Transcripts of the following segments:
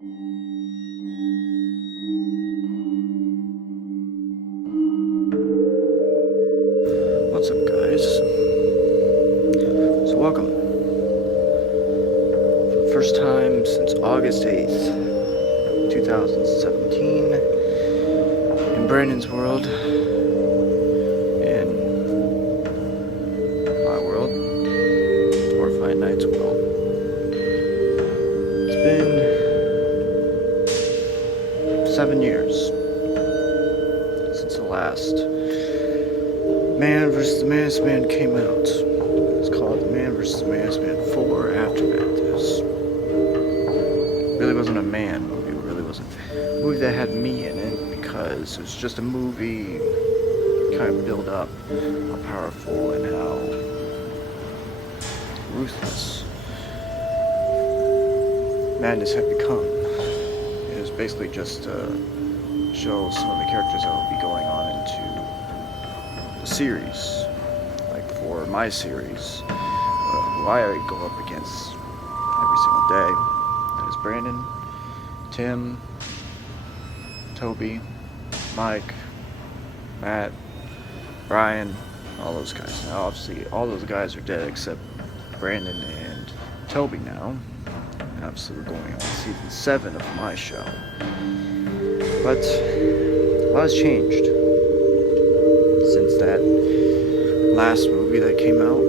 What's up, guys? So welcome. For the first time since August 8th, 2017, in Brandon's world, in my world, Horrifying Nights world, it's been 7 years since the last Man vs. the Masked Man came out. It's called The Man vs. the Masked Man 4 Aftermath. This really wasn't a man movie. It really wasn't a movie that had me in it, because it was just a movie kind of build up how powerful and how ruthless madness had become. It was basically just to show some of the characters that will be going on into the series. Like for my series, who I go up against every single day. That is Brandon, Tim, Toby, Mike, Matt, Brian, all those guys. Now obviously all those guys are dead except Brandon and Toby now. And obviously we're going on season 7 of my show. But a lot has changed since that last movie that came out.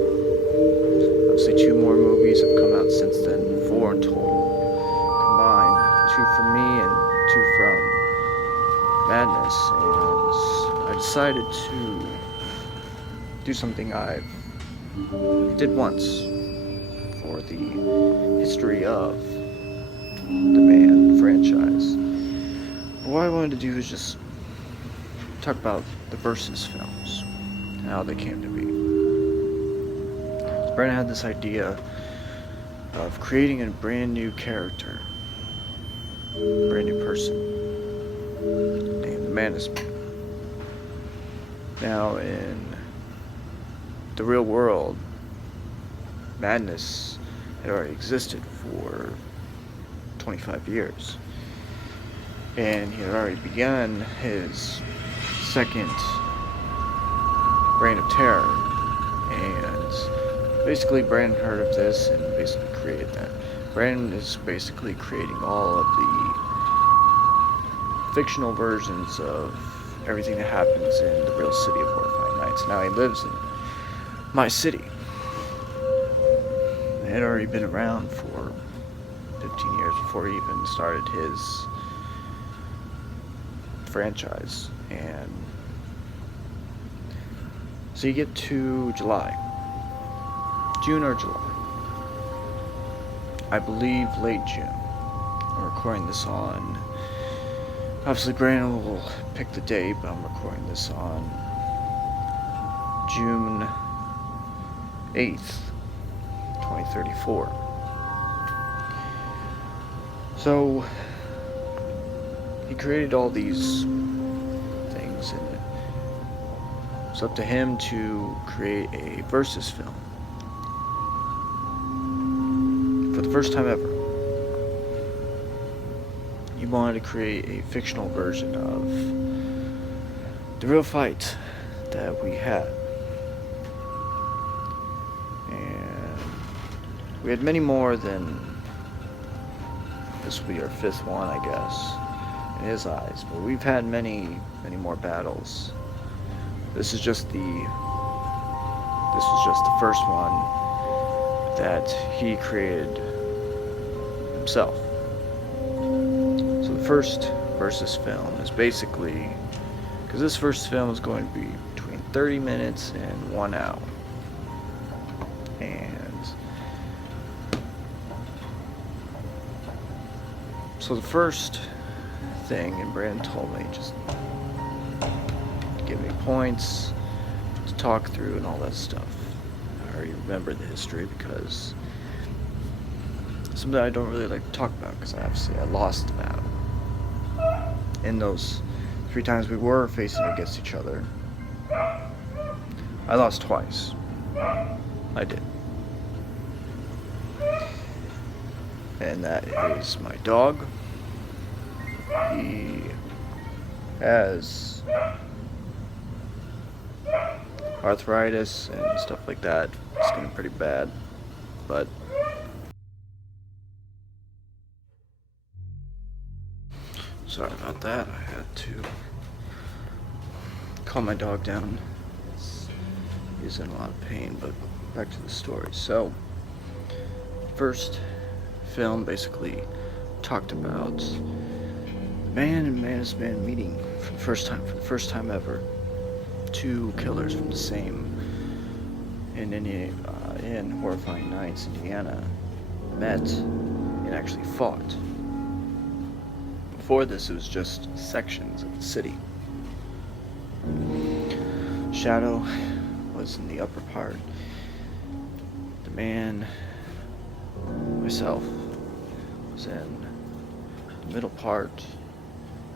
Obviously 2 more movies have come out since then, 4 in total. Combined, 2 from me and 2 from Madness. And I decided to do something I did once for the history of the Man franchise. What I wanted to do is just talk about the Versus films and how they came to be. So Brandon had this idea of creating a brand new character, a brand new person, named the Masked Man. Now, in the real world, Madness had already existed for 25 years. And he had already begun his second reign of terror. And basically Brandon heard of this and basically created that. Brandon is basically creating all of the fictional versions of everything that happens in the real city of Horrifying Nights. Now he lives in my city. It had already been around for 15 years before he even started his franchise. And so you get to June or July, I believe late June. I'm recording this on, obviously Brandon will pick the date, but I'm recording this on June 8th, 2034. So he created all these things, and it's up to him to create a Versus film. For the first time ever, he wanted to create a fictional version of the real fight that we had. And we had many more than this will be our 5th one, I guess, in his eyes, but we've had many more battles. This was just the first one that he created himself. So the first Versus film is basically, because this first film is going to be between 30 minutes and 1 hour. And so the first thing, and Brandon told me, just give me points to talk through and all that stuff. I already remember the history because something I don't really like to talk about, because obviously I lost the battle. In those 3 times we were facing against each other, I lost twice. I did. And that is my dog He has arthritis and stuff like that. It's getting pretty bad, but sorry about that. I had to calm my dog down. He's in a lot of pain, but back to the story. So, first film basically talked about the man and Manus Man meeting for the first time ever. Two killers from the same in Horrifying Nights, Indiana, met and actually fought. Before this, it was just sections of the city. Shadow was in the upper part. The man, myself, was in the middle part.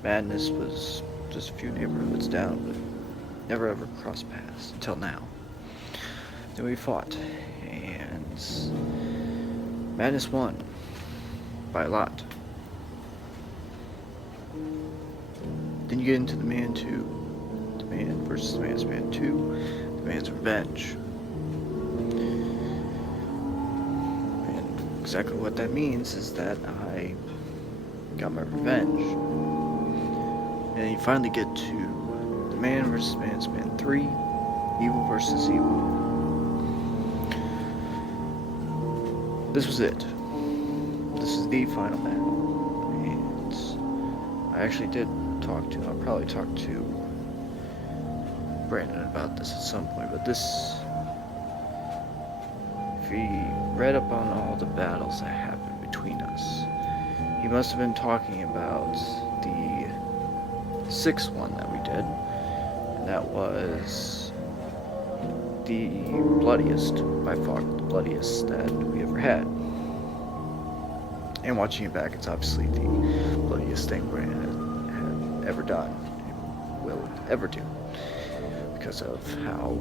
Madness was just a few neighborhoods down, but never ever crossed paths until now. Then we fought, and Madness won by a lot. Then you get into the Man 2, the Man versus Man's Man 2, the Man's Revenge. And exactly what that means is that I got my revenge. And you finally get to the Man versus Man's Man 3, Evil versus Evil. This was it. This is the final battle. And I actually did I'll probably talk to Brandon about this at some point, but this, if he read up on all the battles that happened between us, he must have been talking about the sixth one that we did, and that was the bloodiest, by far the bloodiest that we ever had. And watching it back, it's obviously the bloodiest thing Brandon had ever done, and will ever do, because of how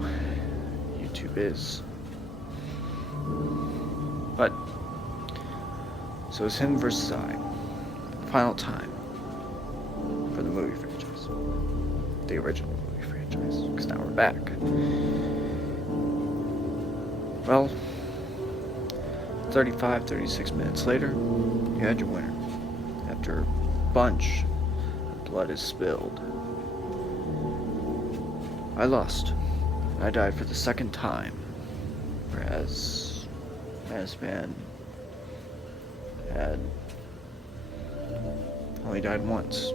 YouTube is. But, so it's him versus I, final time for the movie franchise, the original movie franchise, because now we're back. Well, 36 minutes later, you had your winner. After a bunch of blood is spilled, I lost. I died for the second time, whereas Manus Man had only died once.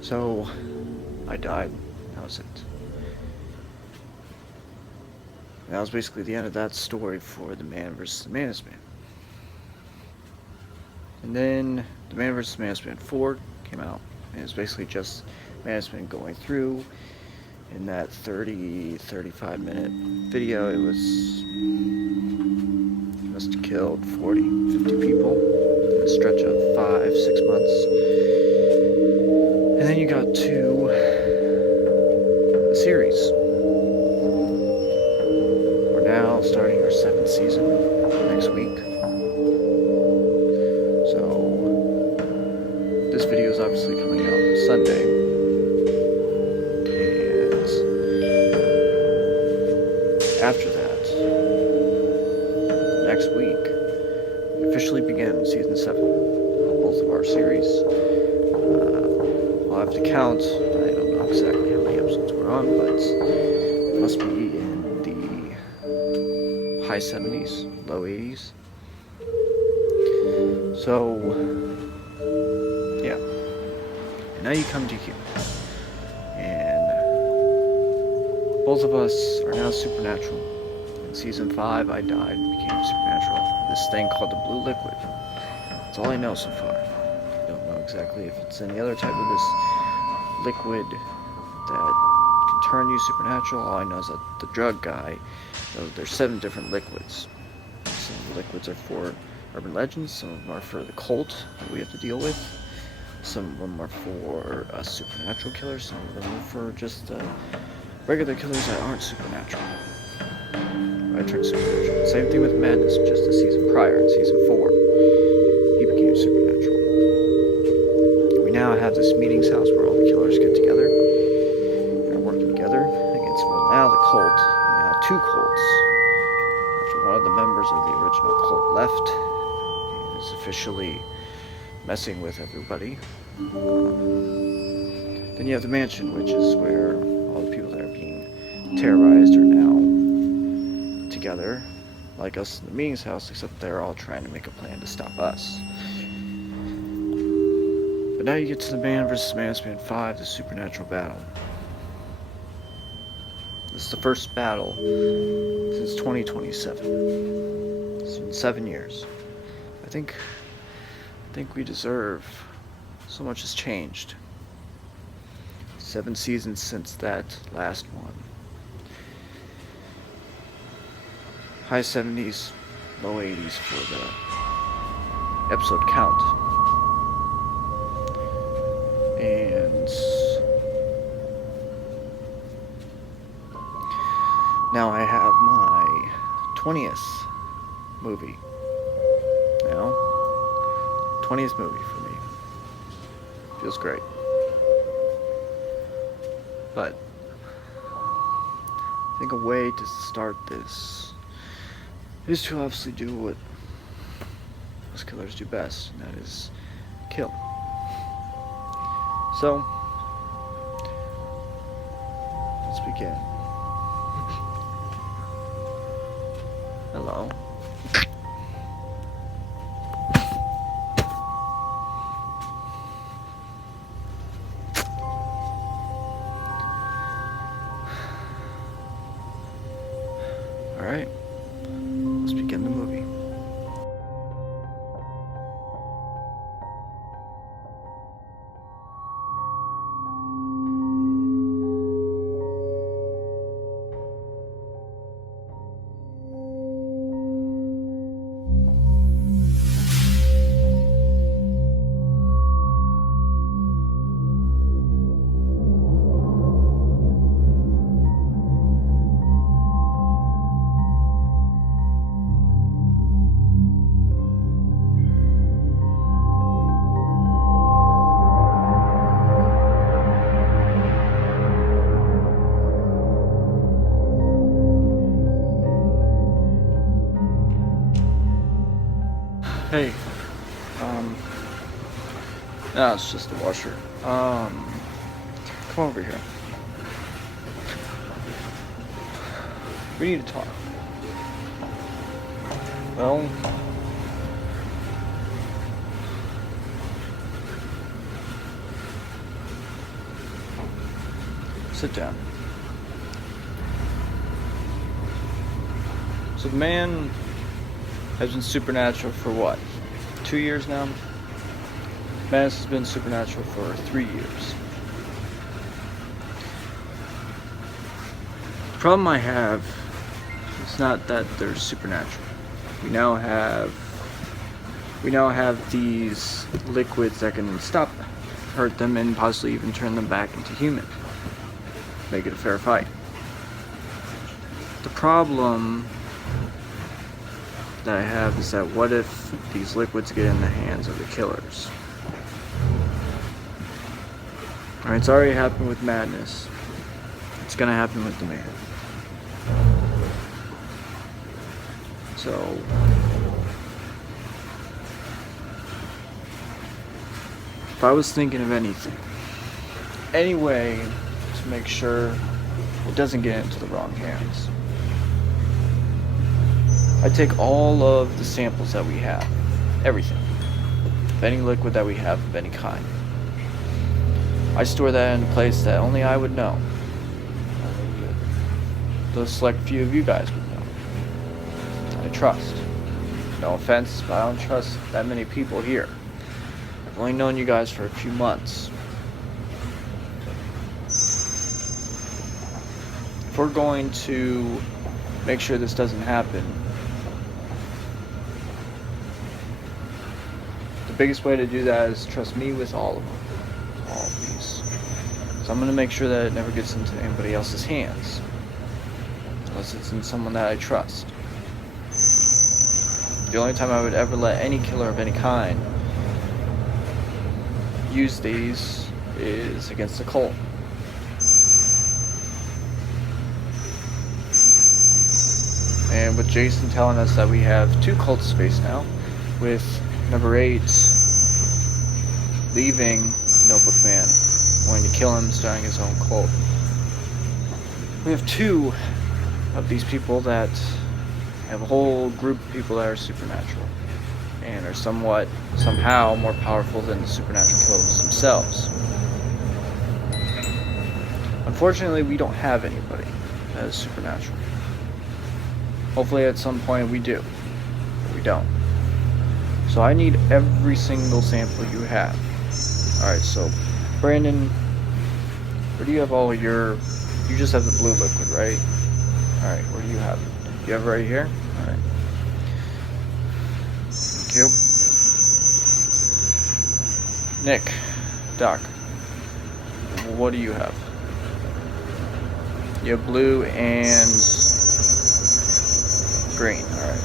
So, I died. That was it. And that was basically the end of that story for the Man versus the Manus Man. And then the Man versus Manus Man 4 came out, and it's basically just Manus Man going through. In that 35 minute video, it must have killed 40, 50 people in a stretch of 5-6 months. And then you got to a series. Now starting our 7th season next week. So this video is obviously coming out on Sunday, and after that, next week, we officially begin season 7 of both of our series. I'll have to count. I don't know exactly how many episodes we're on, but it must be in high 70s, low 80s. So, yeah. And now you come to here. And both of us are now supernatural. In season 5, I died and became supernatural. This thing called the blue liquid. That's all I know so far. I don't know exactly if it's any other type of this liquid that can turn you supernatural. All I know is that the drug guy, there's 7 different liquids. Some of the liquids are for urban legends, some of them are for the cult that we have to deal with, some of them are for supernatural killers, some of them are for just regular killers that aren't supernatural. I turned supernatural. Same thing with Madness, just the season prior, in season 4. have this meetings house where all the killers get together and are working together against, well, now the cult, and now two cults. After one of the members of the original cult left and is officially messing with everybody. Then you have the mansion, which is where all the people that are being terrorized are now together, like us in the meetings house, except they're all trying to make a plan to stop us. But now you get to the Man vs. Man 5, the supernatural battle. This is the first battle since 2027. It's been 7 years. I think we deserve. So much has changed. 7 seasons since that last one. High 70s, low 80s for the episode count. And now I have my 20th movie. Now, 20th movie for me. Feels great. But I think a way to start this is to obviously do what most killers do best, and that is kill. So, let's begin. Hello. Alright, let's begin the movie. Hey, no, it's just a washer. Come over here. We need to talk. Well, sit down. So the man has been supernatural for what? 2 years now? Manus has been supernatural for 3 years. The problem I have is not that they're supernatural. We now have these liquids that can hurt them, and possibly even turn them back into human. Make it a fair fight. The problem that I have is that what if these liquids get in the hands of the killers? Alright, it's already happened with Madness. It's gonna happen with the man. So if I was thinking of any way to make sure it doesn't get into the wrong hands, I take all of the samples that we have, everything, of any liquid that we have of any kind. I store that in a place that only I would know. The select few of you guys would know. I trust. No offense, but I don't trust that many people here. I've only known you guys for a few months. If we're going to make sure this doesn't happen, the biggest way to do that is trust me with all of them. All of these. So I'm going to make sure that it never gets into anybody else's hands. Unless it's in someone that I trust. The only time I would ever let any killer of any kind use these is against the cult. And with Jason telling us that we have 2 cults faced now, with number 8 leaving Notebook Man, wanting to kill him, starting his own cult. We have 2 of these people that have a whole group of people that are supernatural and are somehow more powerful than the supernatural killers themselves. Unfortunately, we don't have anybody that is supernatural. Hopefully at some point we do, but we don't. So I need every single sample you have. Alright, so Brandon, where do you have all your... You just have the blue liquid, right? Alright, where do you have it? You have it right here? Alright. Thank you. Nick, Doc, what do you have? You have blue and green. Alright.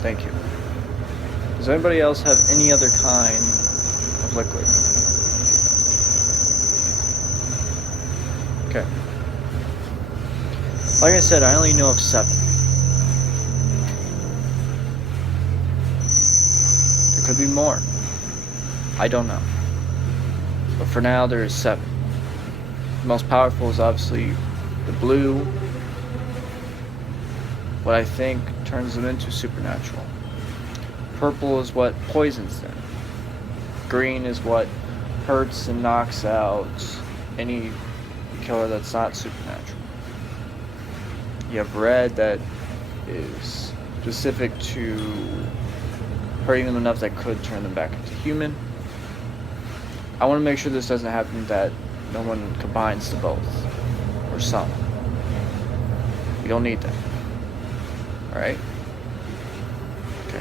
Thank you. Does anybody else have any other kind of liquid? Okay. Like I said, I only know of 7. There could be more. I don't know. But for now, there is 7. The most powerful is obviously the blue. What I think turns them into supernatural. Purple is what poisons them. Green is what hurts and knocks out any killer that's not supernatural. You have red that is specific to hurting them enough that could turn them back into human. I want to make sure this doesn't happen, that no one combines the both, or some. We don't need that. Alright? Okay.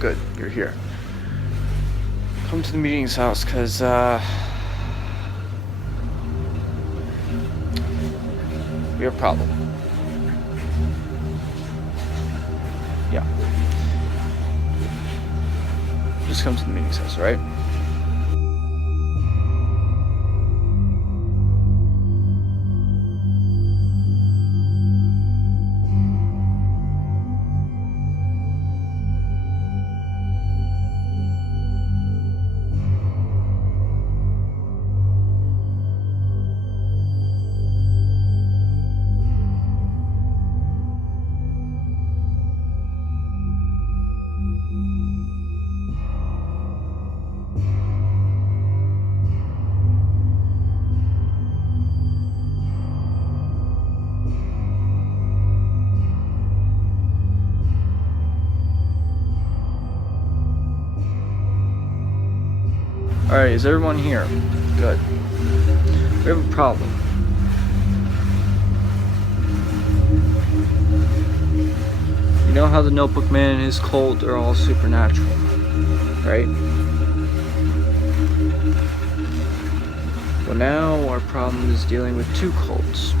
Good, you're here. Come to the meeting's house, cause we have a problem. Yeah. Just come to the meeting's house, right? Alright, is everyone here? Good. We have a problem. You know how the Notebook Man and his cult are all supernatural, right? Well, now our problem is dealing with 2 cults.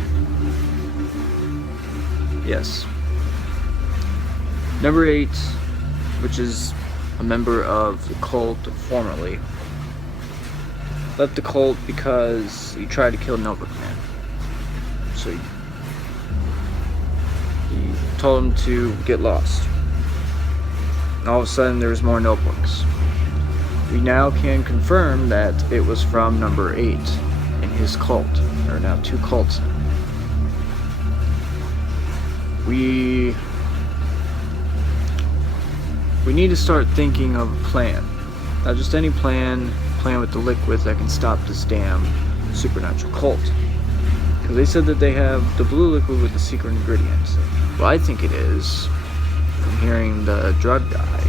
Yes. Number 8, which is a member of the cult formerly, left the cult because he tried to kill Notebook Man. So he He told him to get lost. And all of a sudden, there's more notebooks. We now can confirm that it was from number 8 in his cult. There are now 2 cults. We need to start thinking of a plan. Not just any plan with the liquids that can stop this damn supernatural cult. Because they said that they have the blue liquid with the secret ingredients. Well, I think it is, from hearing the drug guy,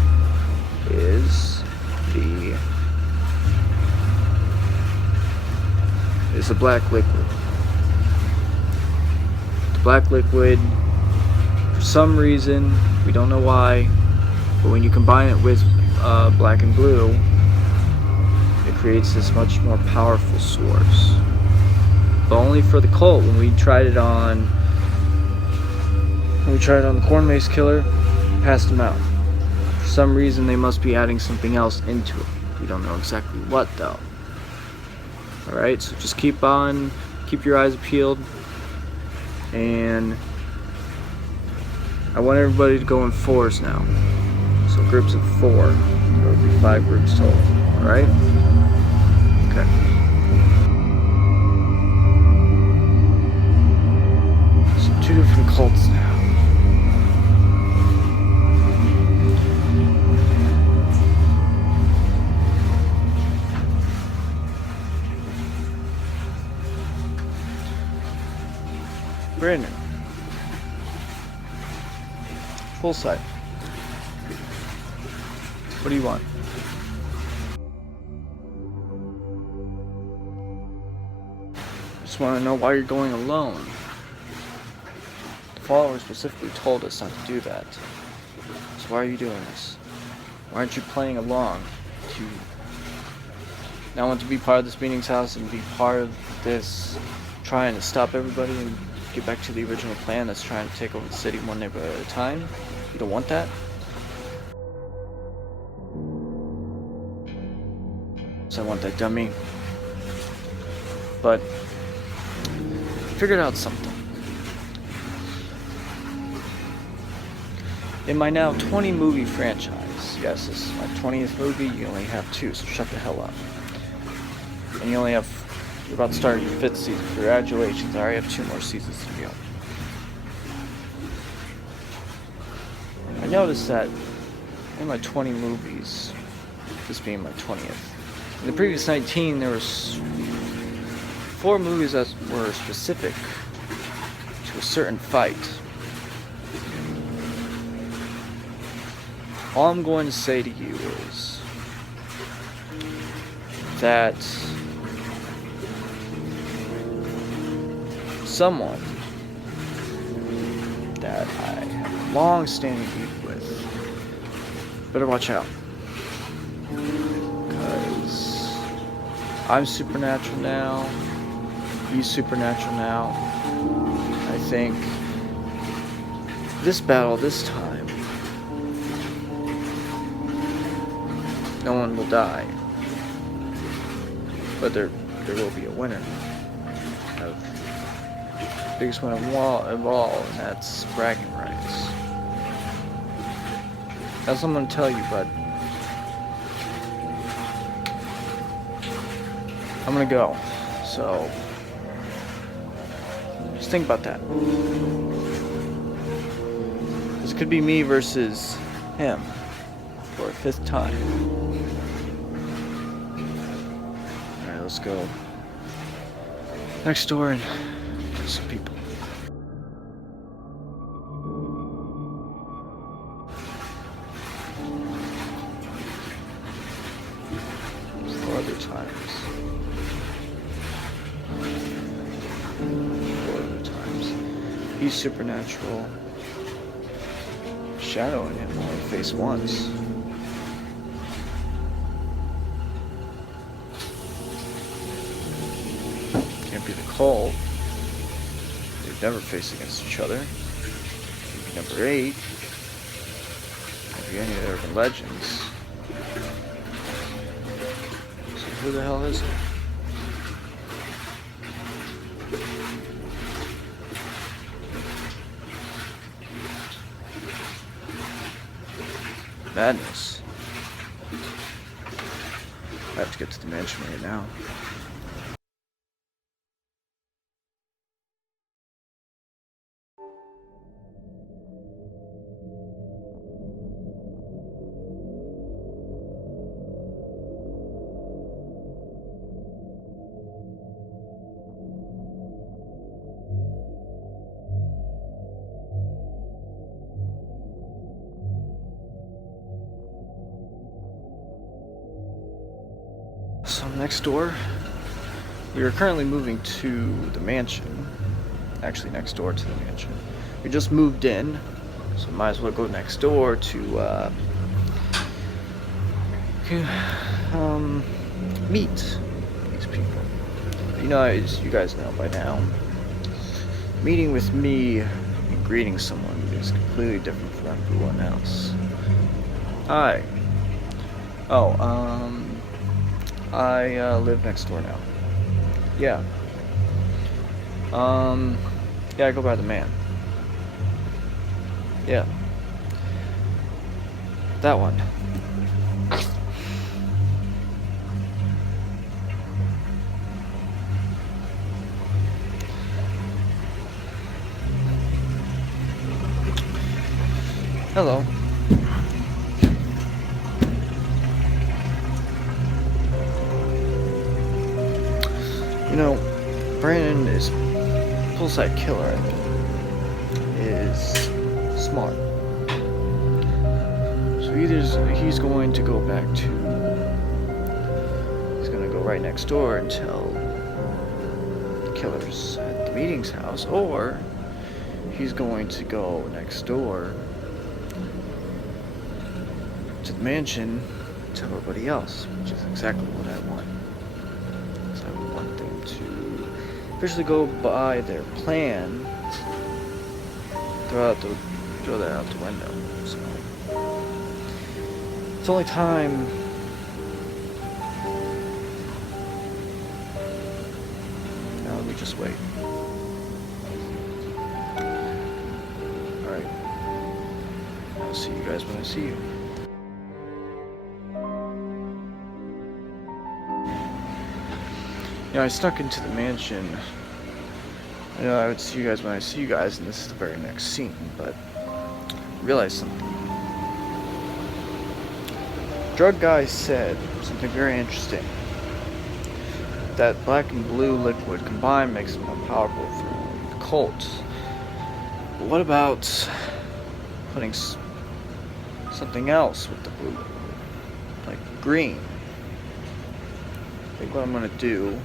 is the black liquid. The black liquid, for some reason, we don't know why, but when you combine it with black and blue, it creates this much more powerful source. But only for the cult. When we tried it on the corn maze killer, passed him out. For some reason, they must be adding something else into it. We don't know exactly what, though. Alright, so just keep your eyes peeled, and I want everybody to go in 4s now. So groups of 4. There will be 5 groups total. Alright? Okay. So 2 different cults now. Brandon. Full side. What do you want? Just want to know why you're going alone. The follower specifically told us not to do that. So why are you doing this? Why aren't you playing along? Do you now want to be part of this meeting's house and be part of this trying to stop everybody and get back to the original plan that's trying to take over the city one neighborhood at a time? You don't want that? So I want that dummy. But I figured out something. In my now 20 movie franchise, yes, this is my 20th movie, you only have 2, so shut the hell up. And you only have, you're about to start your 5th season. Congratulations, I already have 2 more seasons to go. I noticed that in my 20 movies, this being my 20th, in the previous 19, there was 4 movies that were specific to a certain fight. All I'm going to say to you is that someone that I have a long-standing beef with better watch out. Because I'm supernatural now, he's supernatural now. I think this battle this time, no one will die, but there will be a winner. The biggest winner of all, and that's bragging rights. That's what I'm going to tell you, bud. I'm going to go, so just think about that. This could be me versus him for a 5th time. Alright, let's go next door and kill some people. Four other times. He's supernatural. Shadowing him only face once. Can't be the cult. They'd never face against each other. Can't be number 8. Can't be any of the urban legends. So who the hell is it? Madness. I have to get to the mansion right now. So next door, we are currently moving to the mansion. Actually, next door to the mansion. We just moved in, so might as well go next door to meet these people. You know, as you guys know by now, meeting with me and greeting someone is completely different from everyone else. Hi. Oh, I live next door now. Yeah. Yeah, I go by the man. Yeah. That one. Hello. You know, Brandon is full-side killer, I think. Is smart. So either he's going to go back to... He's going to go right next door and tell the killers at the meeting's house, or he's going to go next door to the mansion and tell everybody else, which is exactly what I want. Because I want them to officially go by their plan, throw that out the window. So it's only time. Now let me just wait. Alright. I'll see you guys when I see you. You know, I snuck into the mansion. I know I would see you guys when I see you guys, and this is the very next scene, but I realized something. Drug guy said something very interesting. That black and blue liquid combined makes it more powerful for the cult. But what about putting something else with the blue liquid? Like green? I think what I'm gonna do,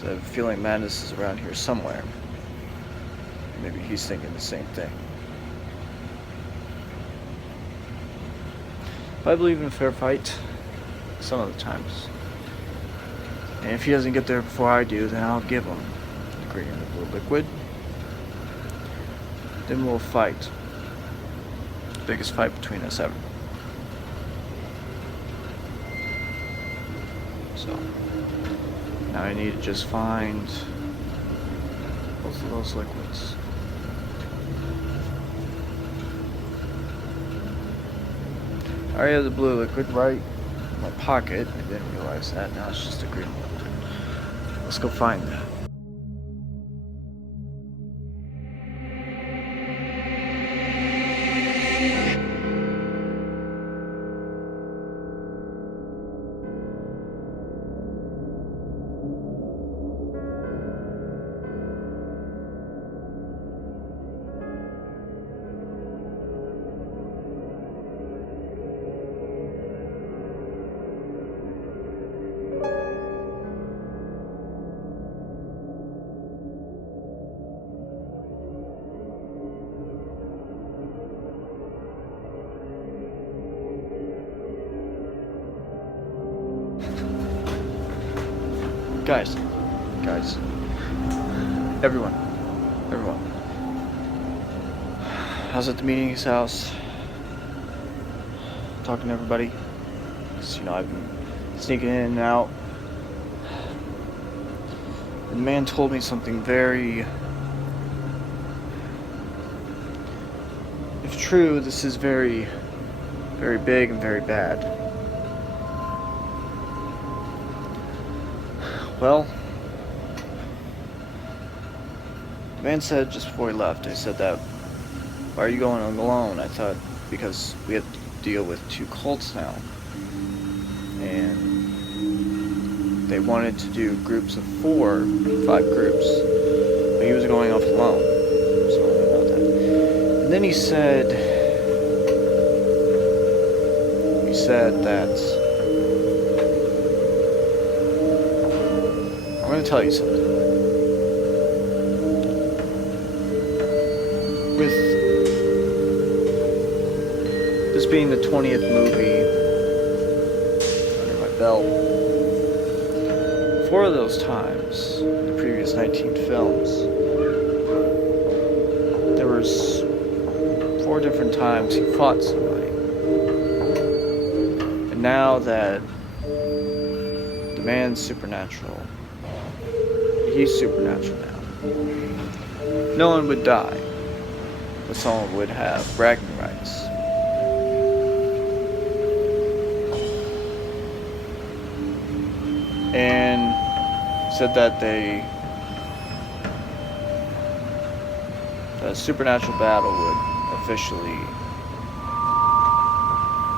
I have a feeling Madness is around here somewhere. Maybe he's thinking the same thing. But I believe in a fair fight some of the times. And if he doesn't get there before I do, then I'll give him the green and the blue liquid. Then we'll fight. The biggest fight between us ever. So now I need to just find both of those liquids. I already have the blue liquid right in my pocket. I didn't realize that. Now it's just a green liquid. Let's go find that. Guys, everyone, I was at the meeting's house, talking to everybody, because, you know, I've been sneaking in and out. And the man told me something very, if true, this is very Very big and very bad. Well, the man said just before he left, I said that, why are you going alone? I thought, because we have to deal with 2 cults now. And they wanted to do groups of 4, 5 groups. But he was going off alone. So I don't know about that. And then he said that, I'm going to tell you something. With this being the 20th movie under my belt, 4 of those times, the previous 19 films, there was 4 different times he fought somebody. And now that the man's supernatural, he's supernatural now, no one would die, but someone would have bragging rights. And said that the supernatural battle would officially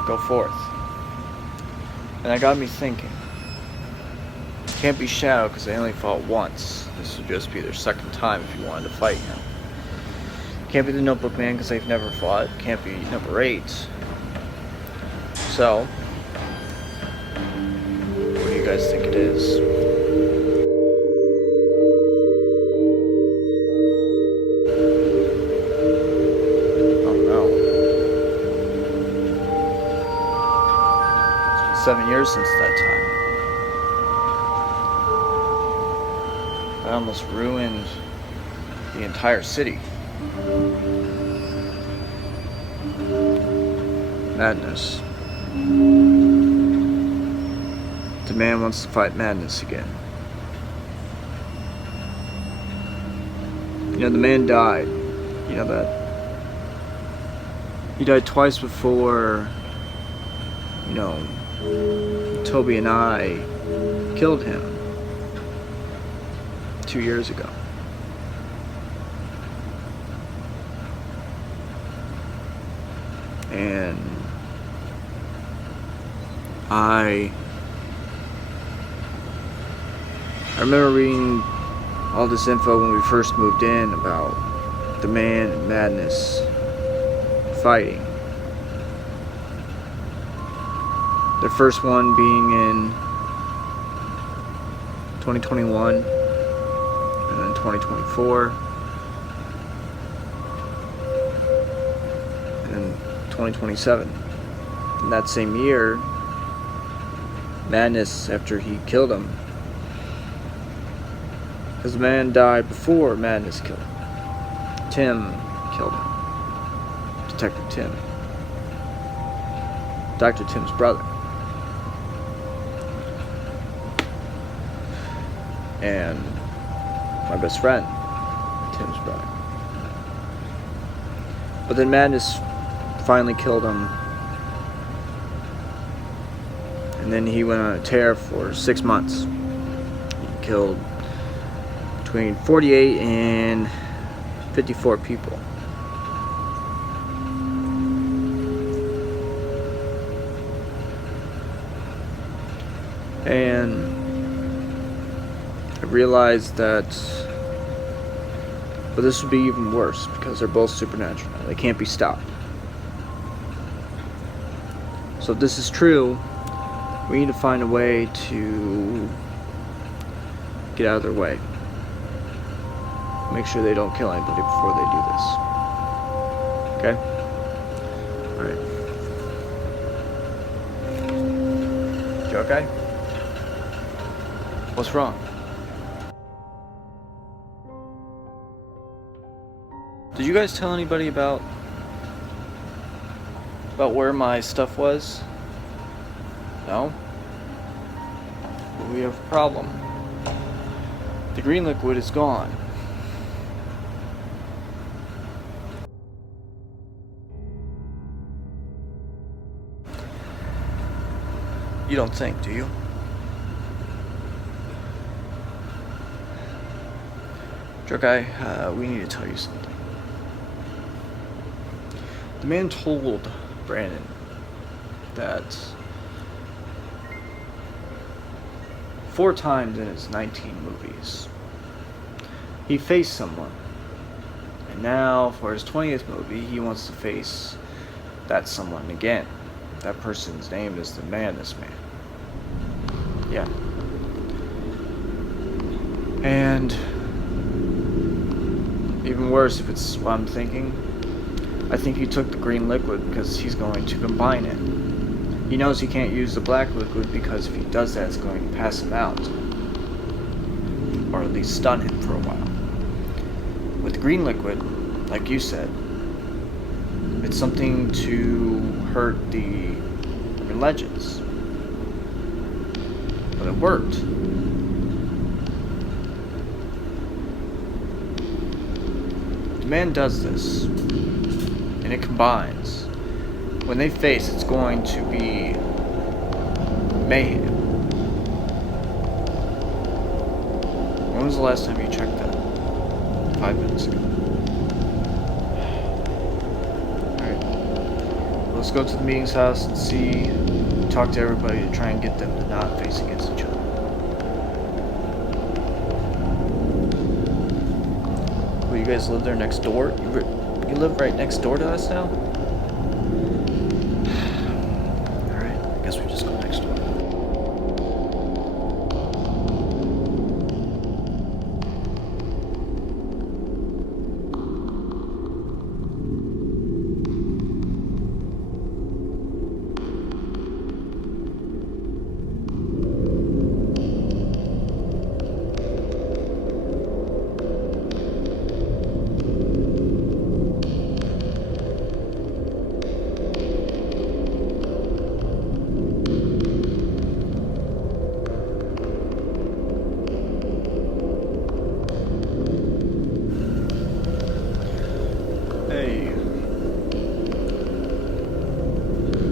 go forth. And that got me thinking. Can't be Shadow because they only fought once. This would just be their second time if you wanted to fight him. Can't be the Notebook Man because they've never fought. Can't be number 8. So, what do you guys think it is? Oh no. It's been 7 years since that time. I almost ruined the entire city. Madness. The man wants to fight madness again. You know, the man died. You know that? He died twice before, you know, Toby and I killed him 2 years ago. And I remember reading all this info when we first moved in about the man and madness fighting. The first one being in 2021 and then 2024 and then 2027. In that same year, Madness, after he killed him, because the man died before Madness killed him. Tim killed him. Detective Tim. Dr. Tim's brother. And my best friend, Tim's brother. But then Madness finally killed him. And then he went on a tear for 6 months. He killed between 48 and 54 people. And I realized that, but this would be even worse because they're both supernatural. They can't be stopped. So if this is true, we need to find a way to get out of their way. Make sure they don't kill anybody before they do this. Okay? Alright. You okay? What's wrong? Did you guys tell anybody about where my stuff was? No? Well, we have a problem. The green liquid is gone. You don't think, do you? Drug guy, we need to tell you something. The man told Brandon that 4 times in his 19 movies, he faced someone. And now, for his 20th movie, he wants to face that someone again. That person's name is the Madness Man. Yeah. And even worse, if it's what I'm thinking, I think he took the green liquid because he's going to combine it. He knows he can't use the black liquid because if he does that, it's going to pass him out. Or at least stun him for a while. With the green liquid, like you said, it's something to hurt the urban legends. But it worked. The man does this, and it combines. When they face, it's going to be mayhem. When was the last time you checked that? 5 minutes ago. Alright. Let's go to the meeting's house and see, talk to everybody to try and get them to not face against each other. Well, you guys live there next door? You live right next door to us now? Alright, I guess we just go next door.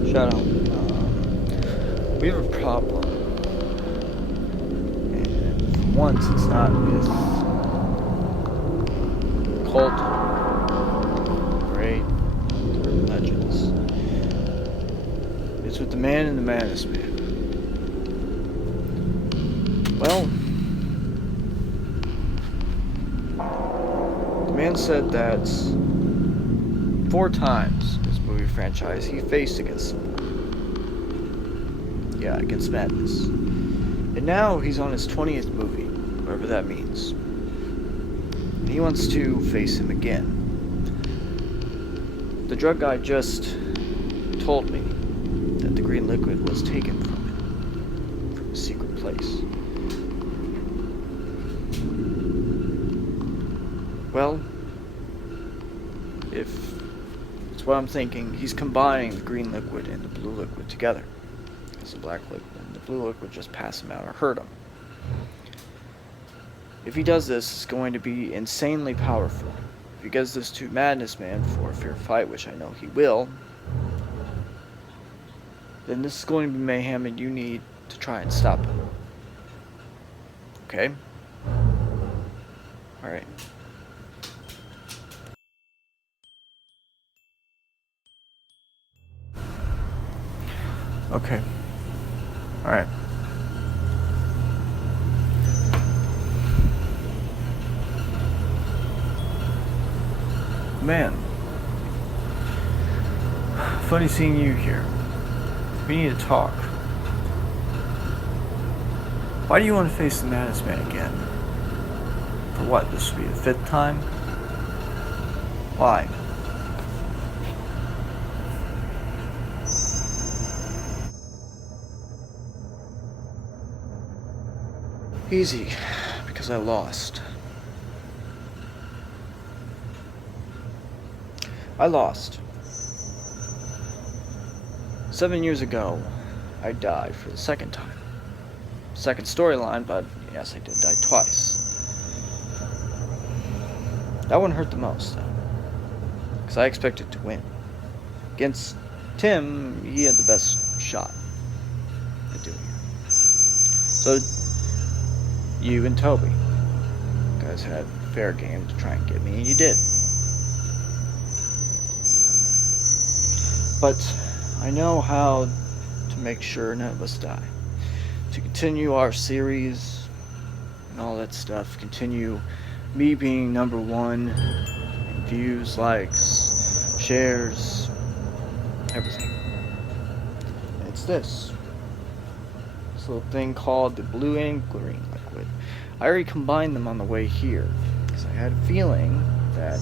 Shadow, we have a problem, and for once it's not with cult, great, legends. It's with the man and the Madness Man. Well, the man said that 4 times in his movie franchise he faced against someone. Yeah, against Madness. And now he's on his 20th movie, whatever that means. And he wants to face him again. The drug guy just told me that the green liquid was taken from him, from a secret place. Well, if it's what I'm thinking, he's combining the green liquid and the blue liquid together. It's the black liquid, and the blue liquid just pass him out or hurt him. If he does this, it's going to be insanely powerful. If he gives this to Madness Man for a fair fight, which I know he will, then this is going to be mayhem and you need to try and stop him. Okay? Alright. Okay. Alright. Man. Funny seeing you here. We need to talk. Why do you want to face the Madness Man again? For what? This will be the 5th time? Why? Easy, because I lost. I lost. 7 years ago, I died for the 2nd time. Second storyline, but yes, I did die twice. That one hurt the most, though, because I expected to win. Against Tim, he had the best shot at doing So, you and Toby, you guys had fair game to try and get me, and you did. But I know how to make sure none of us die. To continue our series and all that stuff, continue me being #1 in views, likes, shares, everything. And it's this little thing called the blue and green liquid. I already combined them on the way here because I had a feeling that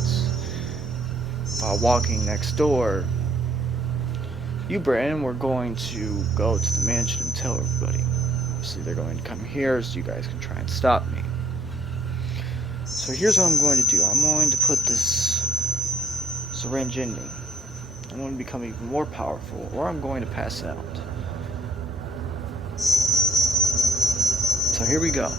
while walking next door, you, Brandon, were going to go to the mansion and tell everybody. Obviously, they're going to come here so you guys can try and stop me. So here's what I'm going to do. I'm going to put this syringe in me. I'm going to become even more powerful, or I'm going to pass out. So here we go.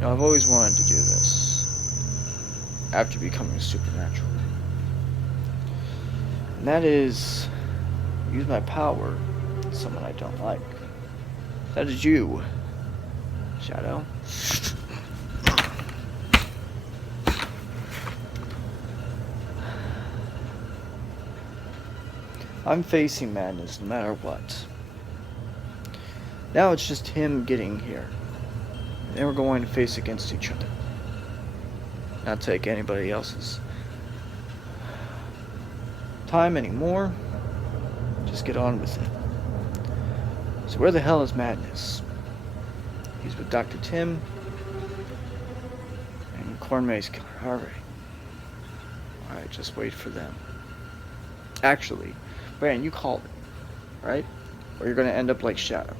Now, I've always wanted to do this after becoming supernatural. And that is use my power on someone I don't like. That is you, Shadow. I'm facing madness no matter what. Now it's just him getting here. And we're going to face against each other. Not take anybody else's time anymore. Just get on with it. So where the hell is Madness? He's with Dr. Tim and Cornmay's killer. Alright, just wait for them. Actually, Brandon, you called it, right? Or you're gonna end up like Shadow.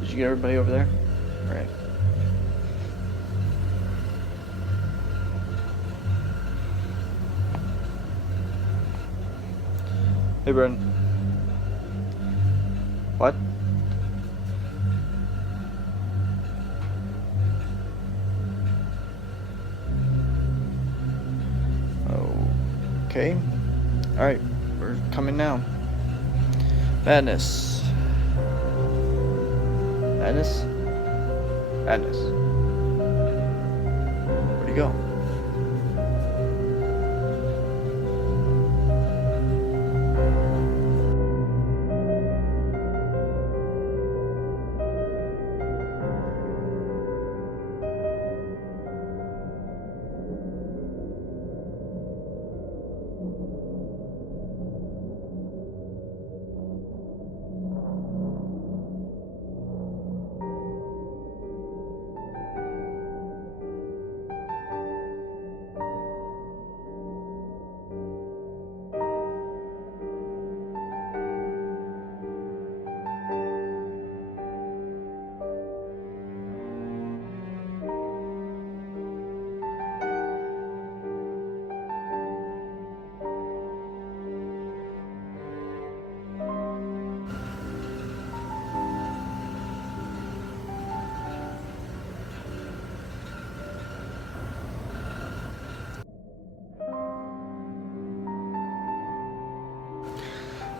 Did you get everybody over there? All right. Hey, Brendan. What? Okay. Alright, we're coming now. Madness. Madness? Madness. Where'd he go?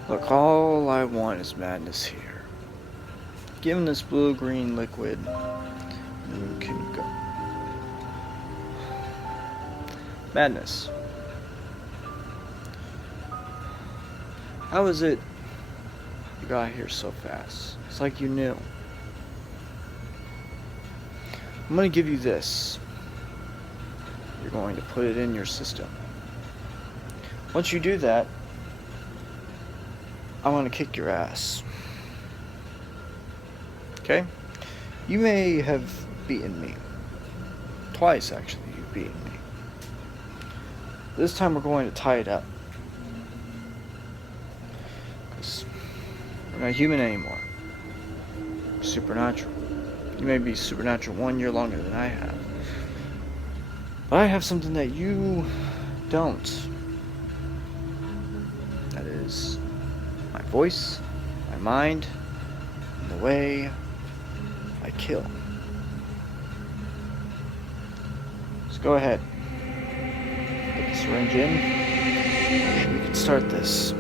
Look, all I want is Madness here. Give him this blue-green liquid, and we can go. Madness. How is it you got here so fast? It's like you knew. I'm gonna give you this. You're going to put it in your system. Once you do that, I want to kick your ass. Okay? You may have beaten me. Twice, actually, you've beaten me. This time we're going to tie it up. Because we're not human anymore. We're supernatural. You may be supernatural 1 year longer than I have. But I have something that you don't. That is my voice, my mind, and the way I kill. So go ahead. Put the syringe in. We can start this.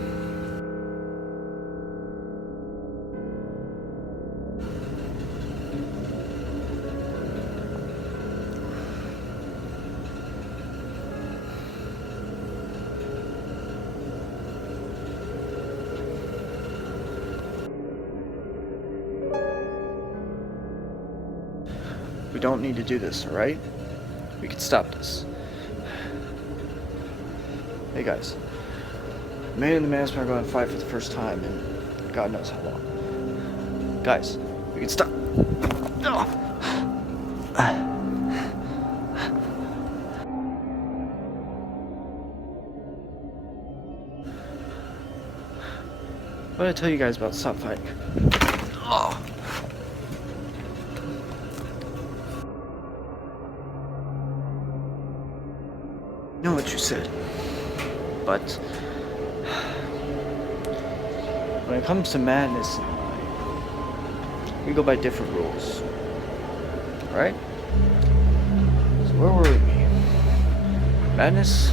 We don't need to do this, alright? We can stop this. Hey guys. Man in the Mask are going to fight for the first time in God knows how long. Guys, we can stop. What did I tell you guys about stop fighting? Know what you said, but when it comes to madness, we go by different rules, right? So where were we? Madness?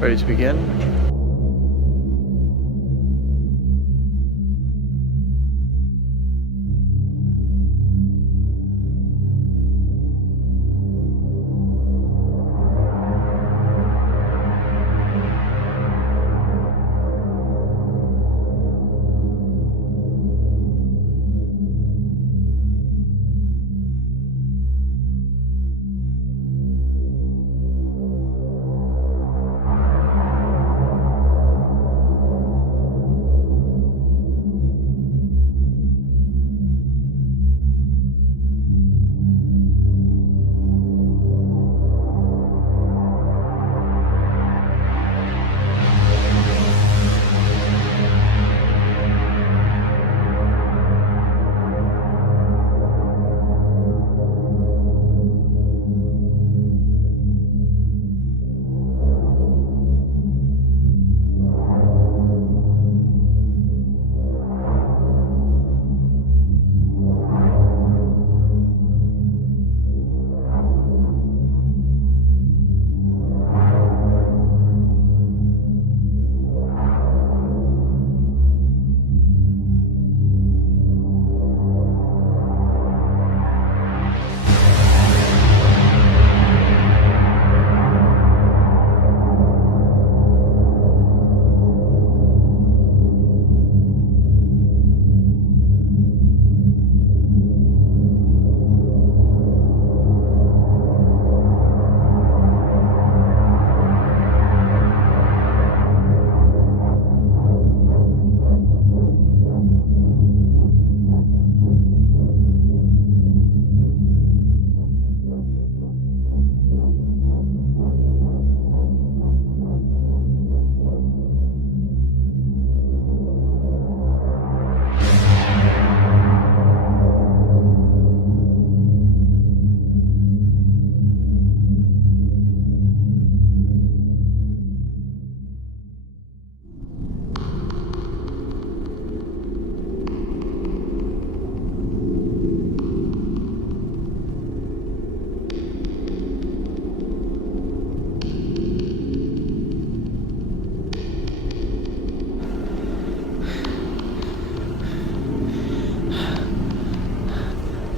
Ready to begin?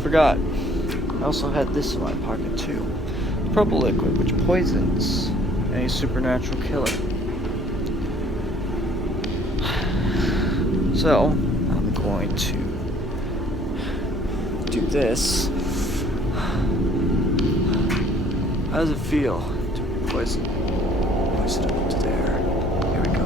Forgot. I also had this in my pocket too. purple liquid which poisons any supernatural killer. So, I'm going to do this. How does it feel to be poisoned? Poison up to there. Here we go.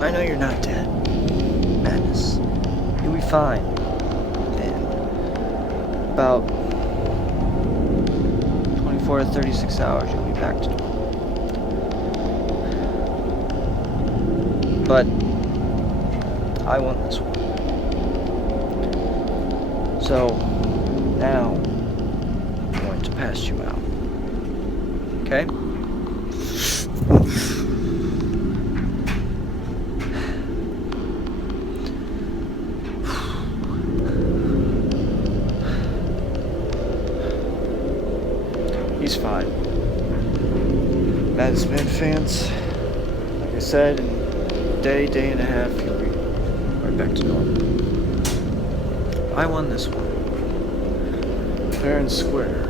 I know you're not dead. Madness. You'll be fine. In about 24 to 36 hours, you'll be back to normal. But I won this one. So now I'm going to pass you out. Okay? He's fine. Madness Man fans, like I said, in a day and a half, he'll be right back to normal. I won this one. Fair and square.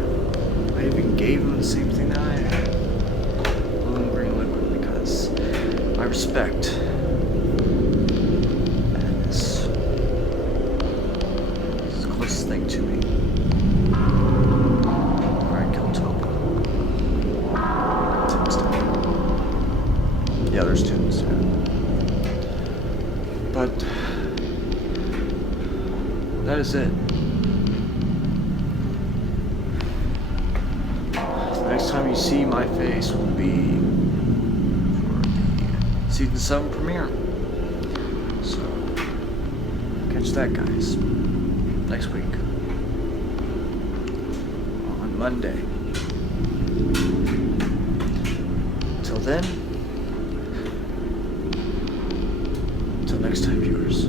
I even gave him the same thing that I had. Blue and green liquid, because I respect Madness. It's the closest thing to me. The other students, yeah. But that is it. The next time you see my face will be for the season 7 premiere. So catch that, guys, next week on Monday. Till then, until next time, viewers.